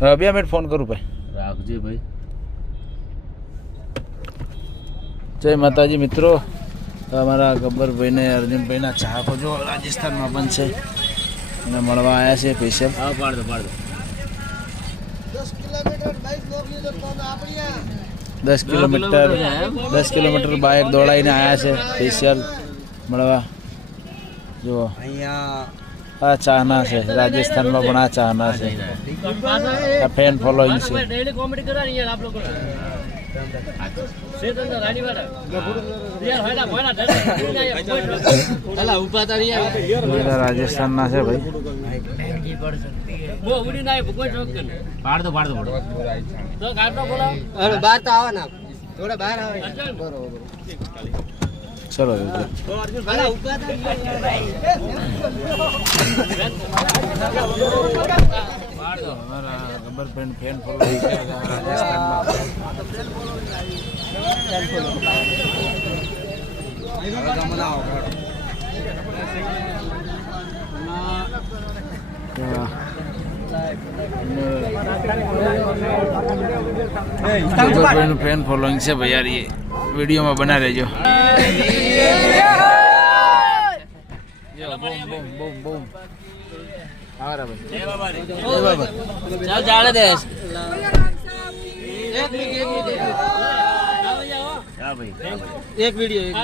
2 minute phone કરું ભાઈ. રાખજે ભાઈ. જય માતાજી મિત્રો. અમારા ગબ્બરભાઈને અર્જુનભાઈના ચાહકો જો રાજસ્થાનમાં પણ છે અને મળવા આવ્યા છે સ્પેશિયલ. હા પાડ દો 10 કિલોમીટર બાઇક દોડાઈને આવ્યા છે સ્પેશિયલ મળવા. જુઓ આ ચાહના છે, રાજસ્થાનમાં પણ આ ચાહના છે, આ ફેન ફોલોઈંગ છે. રાજસ્થાનના છે ભાઈ. ચલો ગબ્બર ફેન ફોલોઈંગ છે રાજસ્થાનમાં. ફેન ફોલોઈંગ છે ભાઈ યાર. એ વિડીયોમાં બના રહેજો. એક વિડીયો